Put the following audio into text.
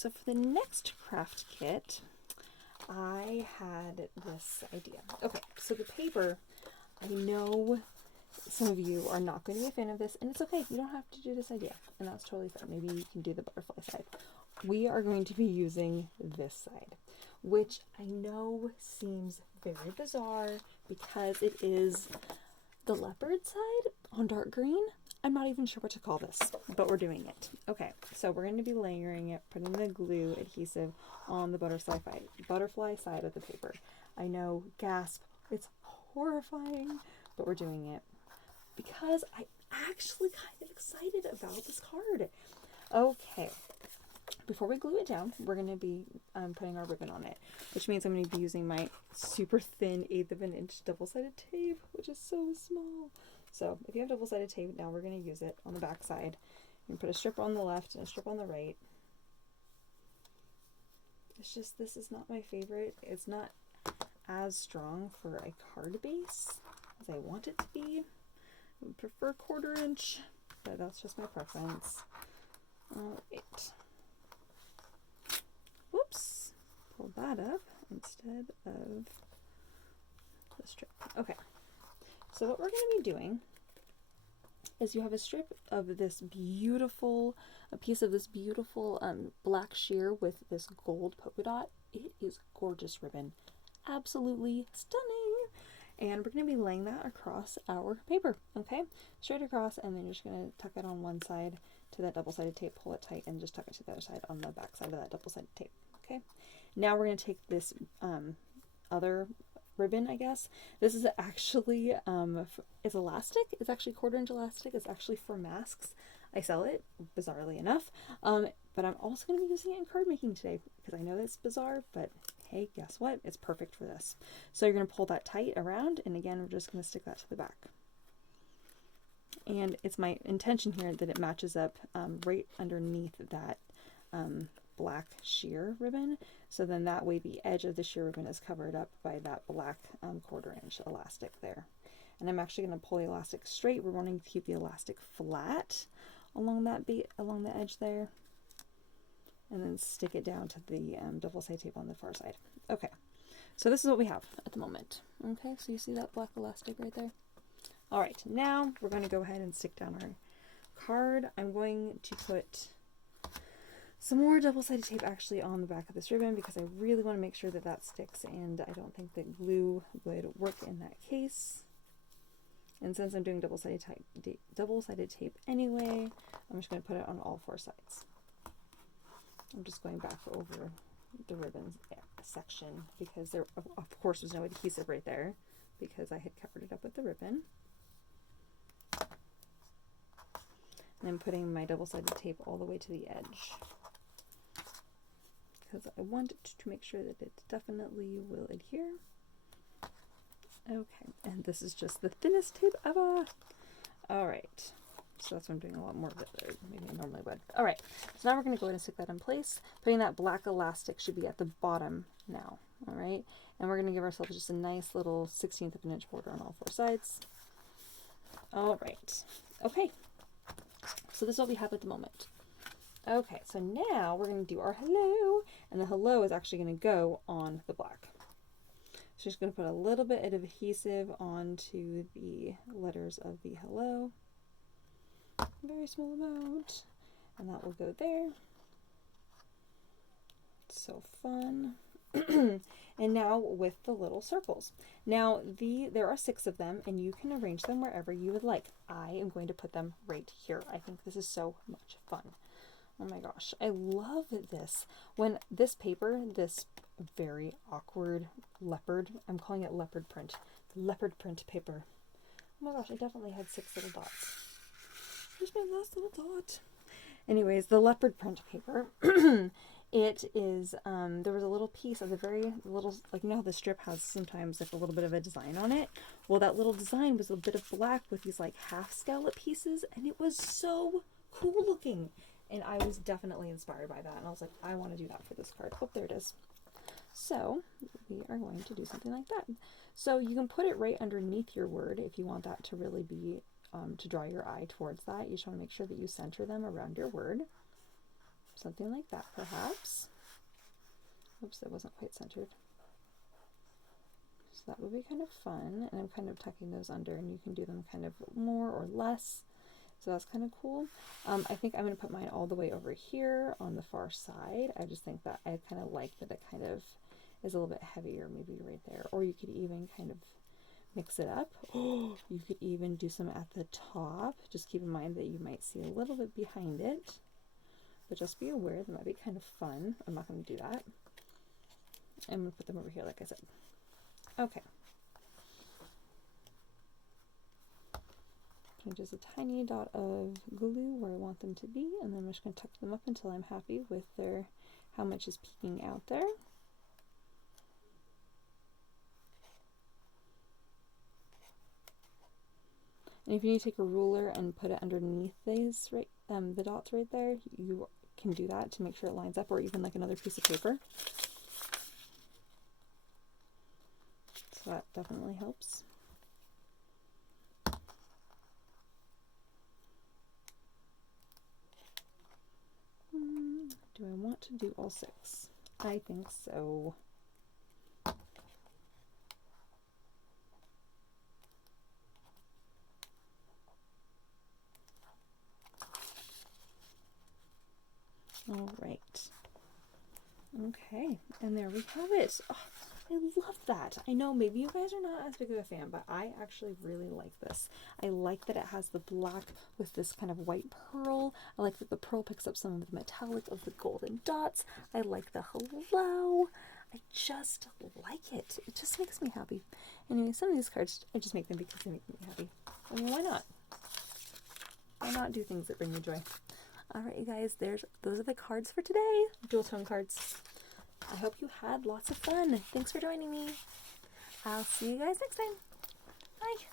so for the next craft kit, I had this idea. Okay, so the paper, I know some of you are not going to be a fan of this, and it's okay. You don't have to do this idea, and that's totally fine. Maybe you can do the butterfly side. We are going to be using this side, which I know seems very bizarre because it is the leopard side on dark green. I'm not even sure what to call this, but we're doing it. Okay, so we're going to be layering it, putting the glue adhesive on the butterfly side of the paper. I know, gasp, it's horrifying, but we're doing it because I'm actually kind of excited about this card. Okay, before we glue it down, we're going to be putting our ribbon on it, which means I'm going to be using my super thin 1/8 of an inch double-sided tape, which is so small. So if you have double-sided tape, now we're going to use it on the back side. You can put a strip on the left and a strip on the right. It's just, this is not my favorite. It's not as strong for a card base as I want it to be. I would prefer 1/4 inch, but that's just my preference. Alright. Whoops. Pull that up instead of the strip. Okay. So what we're going to be doing is you have a strip of this beautiful, a piece of this beautiful black sheer with this gold polka dot. It is gorgeous ribbon. Absolutely stunning. And we're going to be laying that across our paper, okay? Straight across, and then you're just going to tuck it on one side to that double-sided tape, pull it tight, and just tuck it to the other side on the back side of that double-sided tape, okay? Now we're going to take this other ribbon, I guess. This is actually, it's elastic. It's actually 1/4 inch elastic. It's actually for masks. I sell it, bizarrely enough. But I'm also going to be using it in card making today because I know that's bizarre, but hey, guess what? It's perfect for this. So you're going to pull that tight around, and again, we're just going to stick that to the back. And it's my intention here that it matches up right underneath that black sheer ribbon. So then that way the edge of the sheer ribbon is covered up by that black 1/4 inch elastic there. And I'm actually going to pull the elastic straight. We're wanting to keep the elastic flat along that along the edge there, and then stick it down to the double-sided tape on the far side. Okay, so this is what we have at the moment. Okay, so you see that black elastic right there? All right, now we're going to go ahead and stick down our card. I'm going to put some more double-sided tape actually on the back of this ribbon because I really want to make sure that that sticks, and I don't think that glue would work in that case. And since I'm doing double-sided tape anyway, I'm just going to put it on all 4 sides. I'm just going back over the ribbon section because there, of course, was no adhesive right there because I had covered it up with the ribbon. And I'm putting my double-sided tape all the way to the edge because I want it to make sure that it definitely will adhere. Okay, and this is just the thinnest tape ever. All right, so that's why I'm doing a lot more of it there, maybe I normally would. All right, so now we're going to go ahead and stick that in place. Putting that black elastic should be at the bottom now. All right, and we're going to give ourselves just a nice little 1/16 of an inch border on all 4 sides. All right, okay, so this is what we have at the moment. Okay, so now we're going to do our hello, and the hello is actually going to go on the black. So just going to put a little bit of adhesive onto the letters of the hello. Very small amount. And that will go there. So fun. And now with the little circles. Now there are 6 of them, and you can arrange them wherever you would like. I am going to put them right here. I think this is so much fun. Oh my gosh, I love this. When this paper, this very awkward leopard, I'm calling it leopard print, the leopard print paper. Oh my gosh, I definitely had 6 little dots. Here's my last little dot. Anyways, the leopard print paper, it is, there was a little piece of the very little, like, you know how the strip has sometimes like a little bit of a design on it? Well, that little design was a bit of black with these like half scallop pieces, and it was so cool looking. And I was definitely inspired by that. And I was like, I want to do that for this card. Oh, there it is. So we are going to do something like that. So you can put it right underneath your word if you want that to really be, to draw your eye towards that. You just want to make sure that you center them around your word. Something like that, perhaps. Oops, that wasn't quite centered. So that would be kind of fun, and I'm kind of tucking those under, and you can do them kind of more or less. So that's kind of cool. I think I'm going to put mine all the way over here on the far side. I just think that I kind of like that it kind of is a little bit heavier, maybe right there. Or you could even kind of mix it up. Oh, you could even do some at the top. Just keep in mind that you might see a little bit behind it, but just be aware that might be kind of fun. I'm not going to do that. I'm going to put them over here, like I said. Okay. Just a tiny dot of glue where I want them to be, and then I'm just going to tuck them up until I'm happy with how much is peeking out there. And if you need to take a ruler and put it underneath these, the dots right there, you can do that to make sure it lines up, or even like another piece of paper. So that definitely helps. Do I want to do all 6? I think so. All right. Okay, and there we have it. Oh, I love that. I know maybe you guys are not as big of a fan, but I actually really like this. I like that it has the black with this kind of white pearl. I like that the pearl picks up some of the metallic of the golden dots. I like the hello. I just like it. It just makes me happy. Anyway, some of these cards, I just make them because they make me happy. I mean, why not? Why not do things that bring me joy? All right, you guys, those are the cards for today. Dual tone cards. I hope you had lots of fun. Thanks for joining me. I'll see you guys next time. Bye.